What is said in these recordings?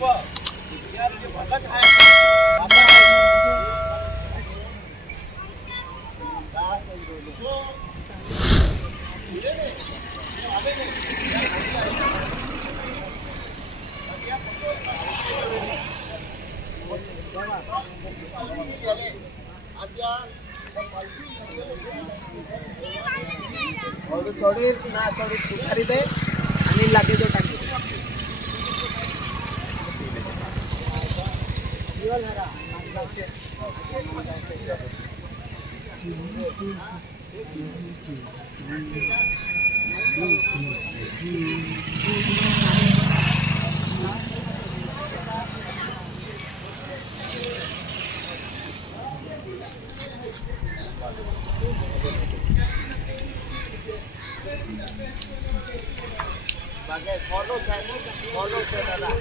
को यार ये भगत है बाबा है जो धीरे में आवे नहीं क्या और सॉरी ना सॉरी सुखारी दे आणि लागे जो टाकी जीवन हरा bagai follow channel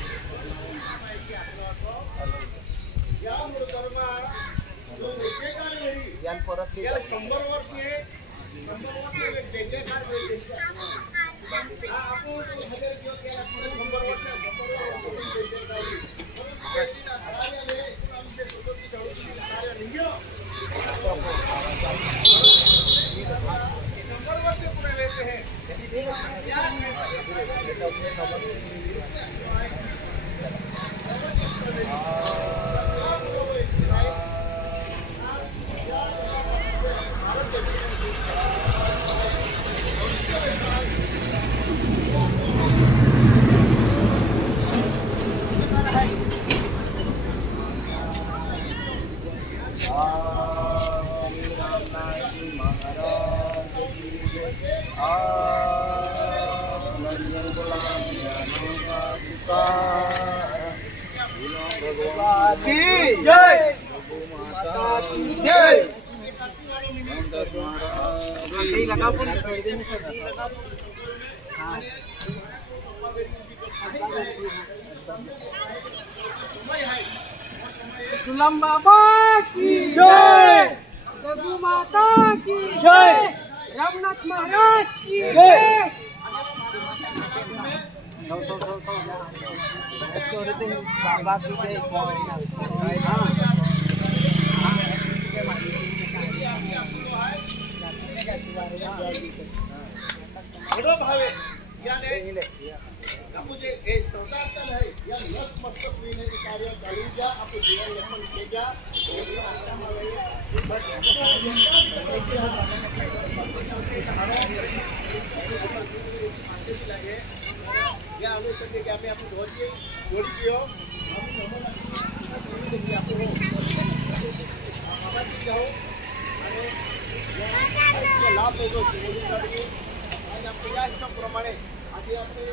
या मुर्दरमा जो बेकार मेरी yan परत या 100 वर्ष ये 100 वर्ष ये बेकार वेळी हा आपण हजार किलो केला 100 वर्ष हराले आमचे प्रगती चौकी कार्य निघो 100 वर्ष पूरे लेते हैं Sulam Baba ki jai, Devu Mata ki jai, Ramnath Maharaj ki jai. Baba ki jai. बड़ो भावे याने आपको जे ए संतान है या नत मस्तक विने कार्य चालू जा आपको जीवन यापन के जा या अनुसार के आप जोड़ी दियो लाभ दे दो प्रमाणे आज आपने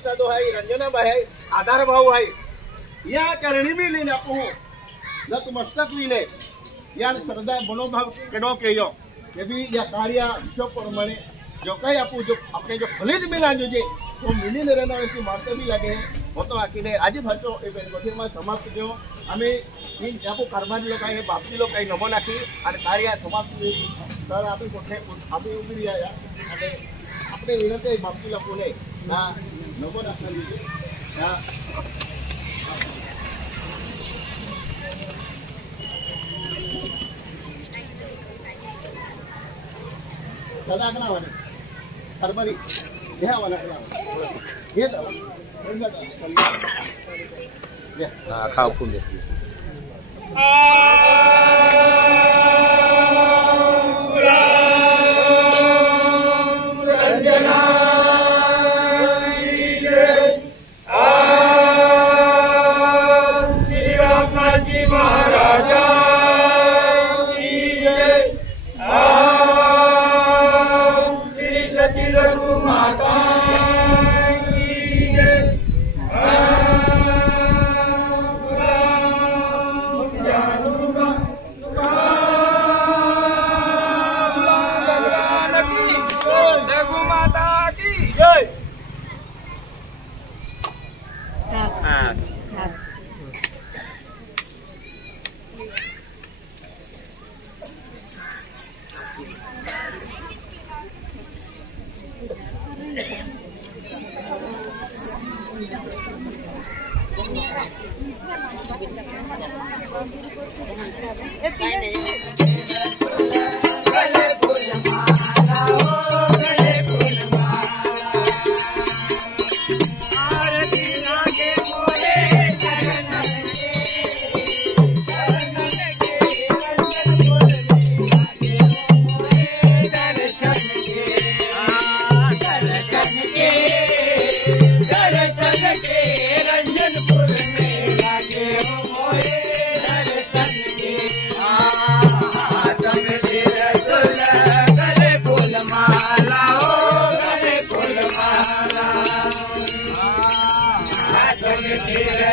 दादो है रंजना भाई आधार भाव है या करणी भी लेने आपको नत मस्तक भी ले या श्रद्धा मनोभाव केडो कहो ये भी या कार्य विश्व प्रमाणे जो कहीं आप जो अपने जो फलित मिला जो तो मिली ने रहना इसकी मारते भी लगे वो तो आखिर आज भाषो गठिन में समाप्त जो हमें इन आपको कर्माजी लोग आए बापजी लोग कहीं नमो नाखी और कार्य समाप्त तर आप अभी उभी आया अपने विनंती बापजी लोग ने ना नमो नाखना लीजिए ना दादा कना वाले कर्मरी यह वाला ये तो हाँ खाओ फूल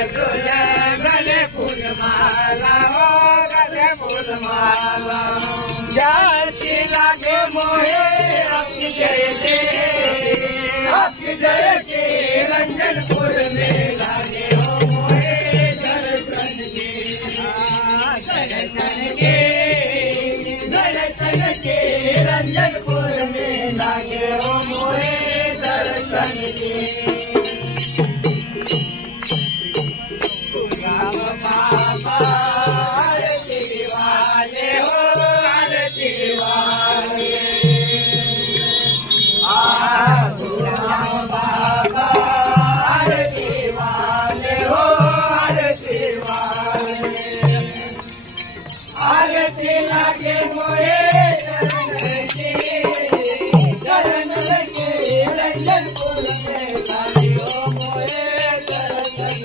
झुला गले फूलमाला हो गले फूलमाला जाती लागे मोहे आपकी जय के रंजनपुर में लागे हो मोहे दर्शन के दर्शन के रंजनपुर में लागे हो मोहे दर्शन के बाबा आरती वाले हो आरती वाले बाबा आरती वाले हो आरती वाले आरती लागे मोरे चरण लगे रंजनपुर में लागे हो मोरे दर्शन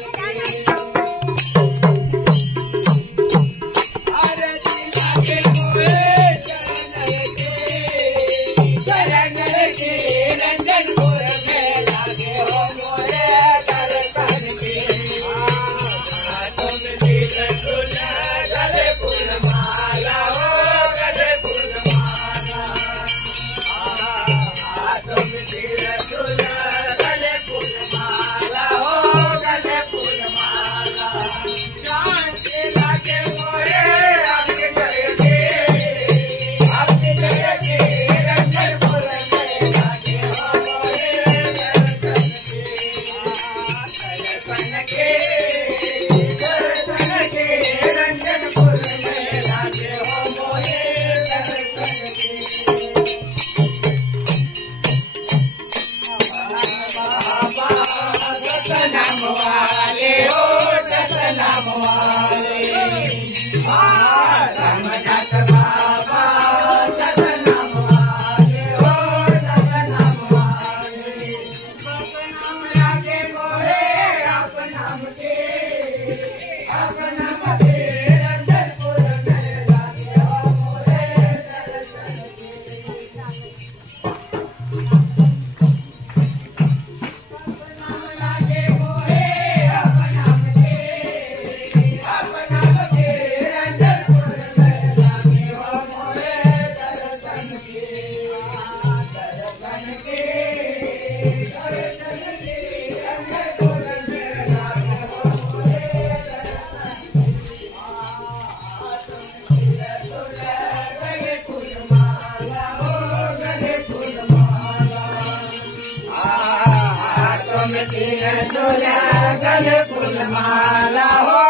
गले फूलमाला हो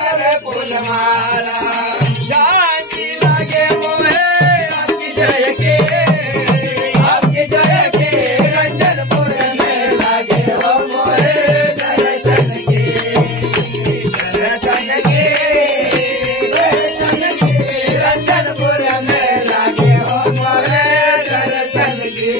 गले फूलमाला जानती लागे मोहे आपकी जय के रंजनपुर में लागे हो मोहे दर्शन के रंजनपुर में लागे हो मोहे दर्शन के